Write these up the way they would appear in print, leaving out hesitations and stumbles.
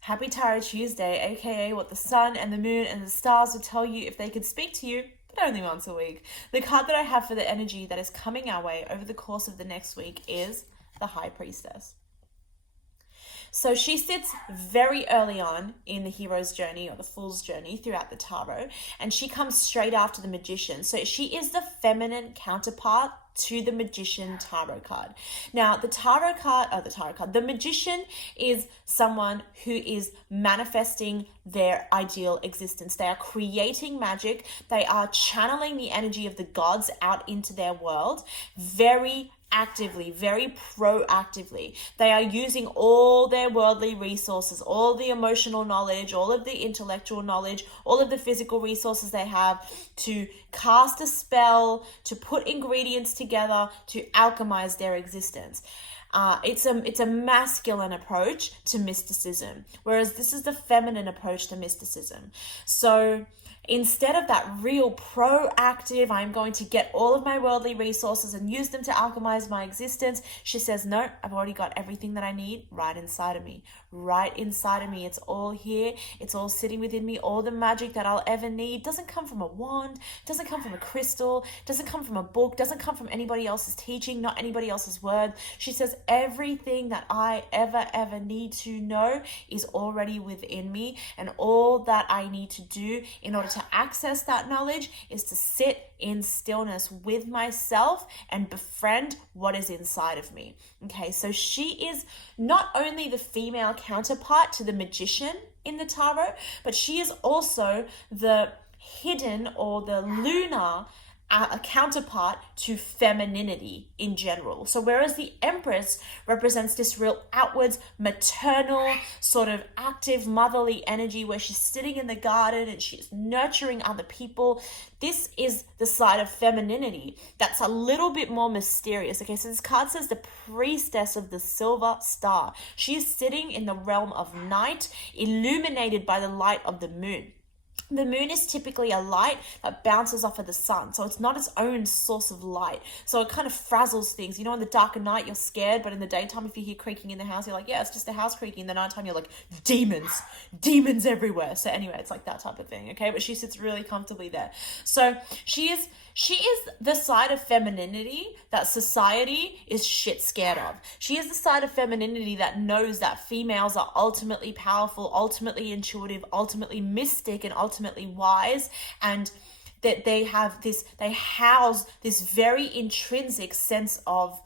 Happy Tarot Tuesday, aka what the sun and the moon and the stars would tell you if they could speak to you, but only once a week. The card that I have for the energy that is coming our way over the course of the next week is the High Priestess. So she sits very early on in the hero's journey or the fool's journey throughout the tarot, and she comes straight after the magician. So she is the feminine counterpart to the magician tarot card. Now, the magician is someone who is manifesting their ideal existence. They are creating magic. They are channeling the energy of the gods out into their world very actively, very proactively. They are using all their worldly resources, all the emotional knowledge, all of the intellectual knowledge, all of the physical resources they have to cast a spell, to put ingredients together, to alchemize their existence. It's a masculine approach to mysticism, whereas this is the feminine approach to mysticism. So instead of that real proactive, I'm going to get all of my worldly resources and use them to alchemize my existence, she says, no, I've already got everything that I need right inside of me. Right inside of me. It's all here. It's all sitting within me. All the magic that I'll ever need doesn't come from a wand, doesn't come from a crystal, doesn't come from a book, doesn't come from anybody else's teaching, not anybody else's word. She says, everything that I ever need to know is already within me, and all that I need to do in order to access that knowledge is to sit in stillness with myself and befriend what is inside of me. Okay, so she is not only the female counterpart to the magician in the tarot, but she is also the hidden or the lunar a counterpart to femininity in general. So whereas the Empress represents this real outwards maternal sort of active motherly energy where she's sitting in the garden and she's nurturing other people, this is the side of femininity that's a little bit more mysterious. Okay, so this card says the Priestess of the Silver Star. She is sitting in the realm of night, illuminated by the light of the moon. The moon is typically a light that bounces off of the sun, so it's not its own source of light. So it kind of frazzles things. You know, in the dark of night, you're scared, but in the daytime, if you hear creaking in the house, you're like, yeah, it's just a house creaking. In the nighttime, you're like, demons everywhere. So anyway, it's like that type of thing, okay? But she sits really comfortably there. So she is the side of femininity that society is shit scared of. She is the side of femininity that knows that females are ultimately powerful, ultimately intuitive, ultimately mystic, and ultimately wise, and that they house this very intrinsic sense of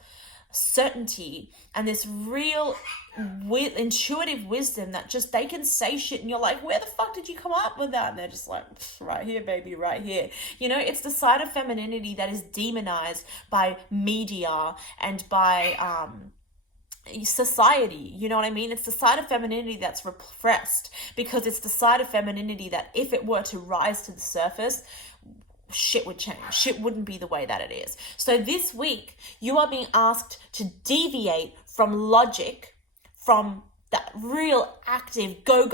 certainty and this real intuitive wisdom that just they can say shit and you're like, where the fuck did you come up with that? And they're just like, right here, baby, right here. You know, it's the side of femininity that is demonized by media and by society. You know what I mean? It's the side of femininity that's repressed, because it's the side of femininity that if it were to rise to the surface, shit would change. Shit wouldn't be the way that it is. So this week, you are being asked to deviate from logic, from that real active go,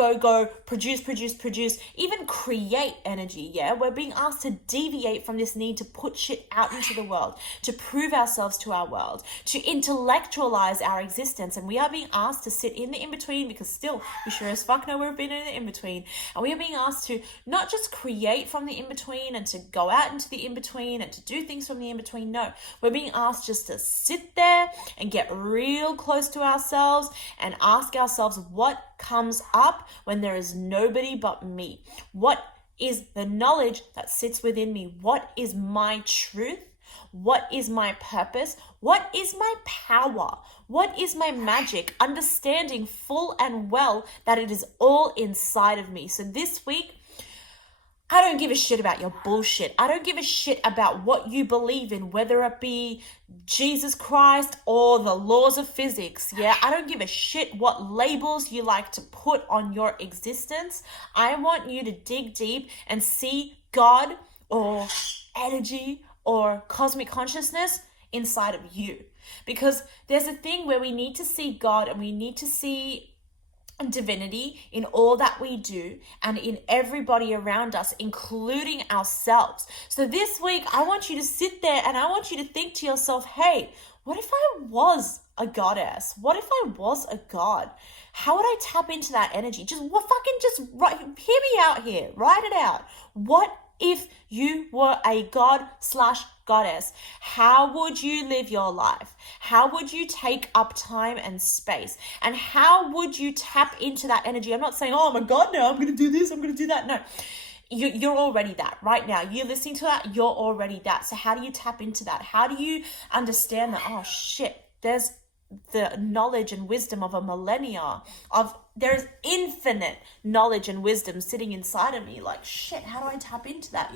produce, even create energy, yeah? We're being asked to deviate from this need to put shit out into the world, to prove ourselves to our world, to intellectualize our existence. And we are being asked to sit in the in-between, because still, we sure as fuck know we've been in the in-between. And we are being asked to not just create from the in-between and to go out into the in-between and to do things from the in-between. No, we're being asked just to sit there and get real close to ourselves and ask ourselves, what comes up when there is nobody but me? What is the knowledge that sits within me? What is my truth? What is my purpose? What is my power? What is my magic? Understanding full and well that it is all inside of me. So this week, I don't give a shit about your bullshit. I don't give a shit about what you believe in, whether it be Jesus Christ or the laws of physics. Yeah, I don't give a shit what labels you like to put on your existence. I want you to dig deep and see God or energy or cosmic consciousness inside of you. Because there's a thing where we need to see God and we need to see divinity in all that we do and in everybody around us, including ourselves. So this week, I want you to sit there and I want you to think to yourself, hey, what if I was a goddess? What if I was a god? How would I tap into that energy? Hear me out here. Write it out. What if you were a god/goddess? How would you live your life? How would you take up time and space? And how would you tap into that energy? I'm not saying, oh, I'm a god now, I'm going to do this, I'm going to do that. No. You're already that right now. You're listening to that, you're already that. So how do you tap into that? How do you understand that, oh shit, there's the knowledge and wisdom of a millennia, there's infinite knowledge and wisdom sitting inside of me. Like, shit, how do I tap into that,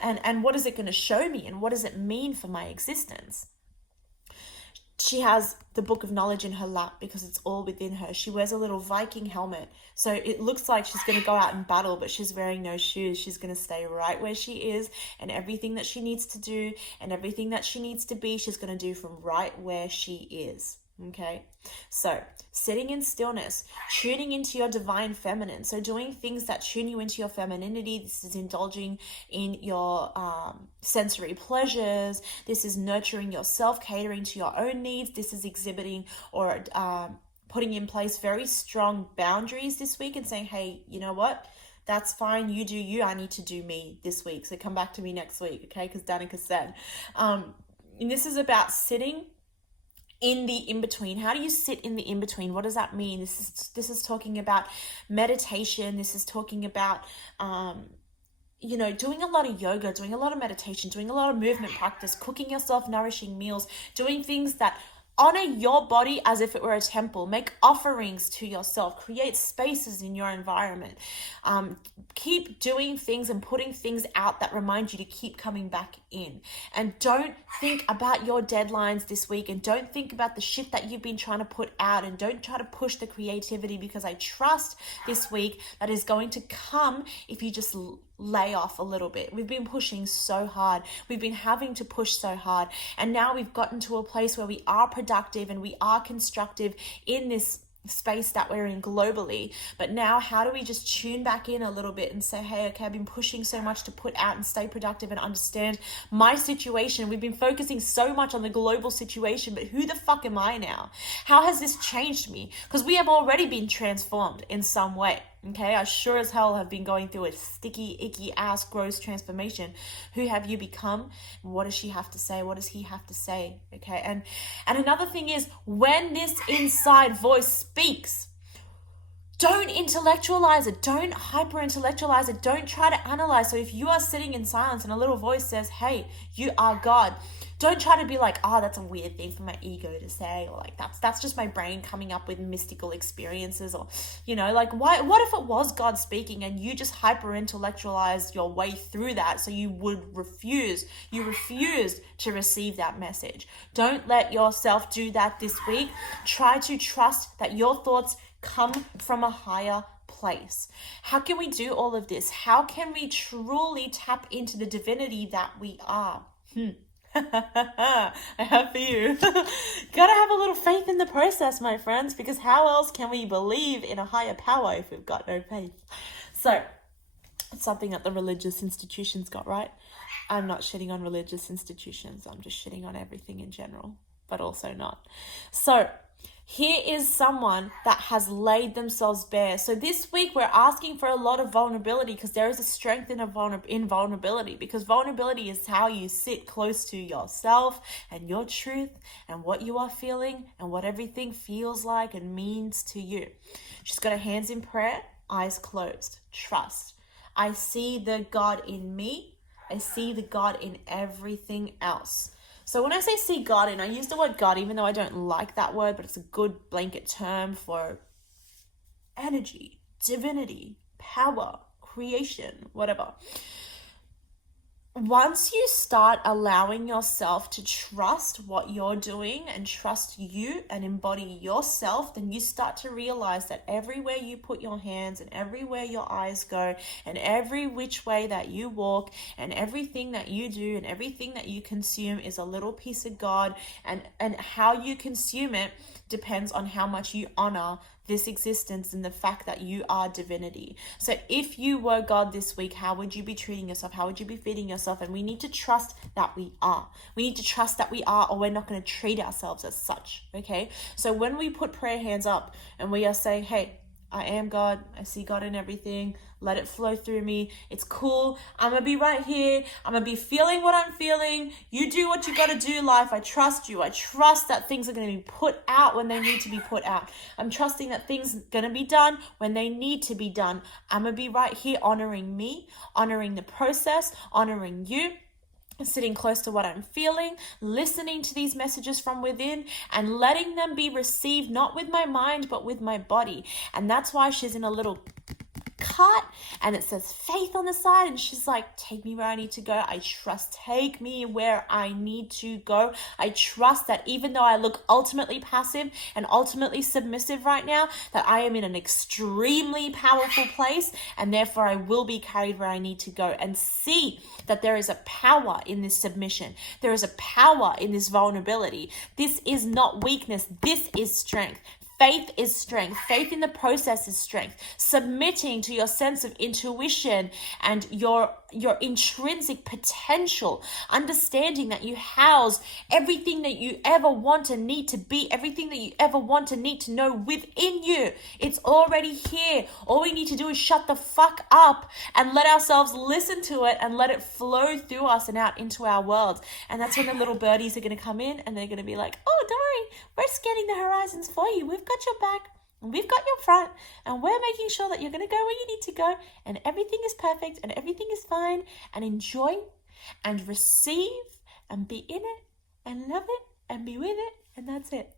and what is it going to show me, and what does it mean for my existence? She has the book of knowledge in her lap because it's all within her. She wears a little Viking helmet, so it looks like she's going to go out and battle, but she's wearing no shoes. She's going to stay right where she is, and everything that she needs to do and everything that she needs to be, she's going to do from right where she is. Okay, so sitting in stillness, tuning into your divine feminine. So doing things that tune you into your femininity. This is indulging in your sensory pleasures. This is nurturing yourself, catering to your own needs. This is exhibiting or putting in place very strong boundaries this week and saying, hey, you know what? That's fine. You do you. I need to do me this week. So come back to me next week, okay? Because Danica said. And this is about sitting in the in-between. How do you sit in the in-between? What does that mean? This is talking about meditation. This is talking about doing a lot of yoga, doing a lot of meditation, doing a lot of movement practice, cooking yourself nourishing meals, doing things that honor your body as if it were a temple. Make offerings to yourself. Create spaces in your environment. Keep doing things and putting things out that remind you to keep coming back in. And don't think about your deadlines this week, and don't think about the shit that you've been trying to put out, and don't try to push the creativity, because I trust this week that is going to come if you just lay off a little bit. We've been pushing so hard. We've been having to push so hard. And now we've gotten to a place where we are productive and we are constructive in this space that we're in globally. But now how do we just tune back in a little bit and say, hey, okay, I've been pushing so much to put out and stay productive and understand my situation. We've been focusing so much on the global situation, but who the fuck am I now? How has this changed me? Because we have already been transformed in some way. Okay, I sure as hell have been going through a sticky, icky ass, gross transformation. Who have you become? What does she have to say? What does he have to say? Okay, and another thing is, when this inside voice speaks, don't intellectualize it. Don't hyper-intellectualize it. Don't try to analyze. So if you are sitting in silence and a little voice says, hey, you are God, don't try to be like, oh, that's a weird thing for my ego to say, or like that's just my brain coming up with mystical experiences, or what if it was God speaking and you just hyper-intellectualized your way through that, so you refused to receive that message. Don't let yourself do that this week. Try to trust that your thoughts come from a higher place. How can we do all of this? How can we truly tap into the divinity that we are? I have for you. Gotta have a little faith in the process, my friends, because how else can we believe in a higher power if we've got no faith? So it's something that the religious institutions got right. I'm not shitting on religious institutions. I'm just shitting on everything in general, but also not. So here is someone that has laid themselves bare. So this week we're asking for a lot of vulnerability, because there is a strength in vulnerability, because vulnerability is how you sit close to yourself and your truth and what you are feeling and what everything feels like and means to you. She's got her hands in prayer, eyes closed. Trust. I see the God in me. I see the God in everything else. So when I say see God, and I use the word God, even though I don't like that word, but it's a good blanket term for energy, divinity, power, creation, whatever. Once you start allowing yourself to trust what you're doing and trust you and embody yourself, then you start to realize that everywhere you put your hands and everywhere your eyes go and every which way that you walk and everything that you do and everything that you consume is a little piece of God, and how you consume it depends on how much you honor this existence and the fact that you are divinity. So if you were God this week, how would you be treating yourself? How would you be feeding yourself? And we need to trust that we are. We need to trust that we are, or we're not going to treat ourselves as such, okay? So when we put prayer hands up and we are saying, hey, I am God. I see God in everything. Let it flow through me. It's cool. I'm going to be right here. I'm going to be feeling what I'm feeling. You do what you got to do, life. I trust you. I trust that things are going to be put out when they need to be put out. I'm trusting that things are going to be done when they need to be done. I'm going to be right here honoring me, honoring the process, honoring you, sitting close to what I'm feeling, listening to these messages from within, and letting them be received not with my mind but with my body. And that's why she's in a little cart and it says faith on the side, and she's like, take me where I need to go. I trust, take me where I need to go. I trust that even though I look ultimately passive and ultimately submissive right now, that I am in an extremely powerful place, and therefore I will be carried where I need to go. And see that there is a power in this submission. There is a power in this vulnerability. This is not weakness. This is strength. Faith is strength. Faith in the process is strength. Submitting to your sense of intuition and your intrinsic potential. Understanding that you house everything that you ever want and need to be, everything that you ever want and need to know within you. It's already here. All we need to do is shut the fuck up and let ourselves listen to it and let it flow through us and out into our world. And that's when the little birdies are going to come in and they're going to be like, oh, don't worry, we're scanning the horizons for you. We've got your back. We've got your front, and we're making sure that you're going to go where you need to go, and everything is perfect and everything is fine, and enjoy and receive and be in it and love it and be with it, and that's it.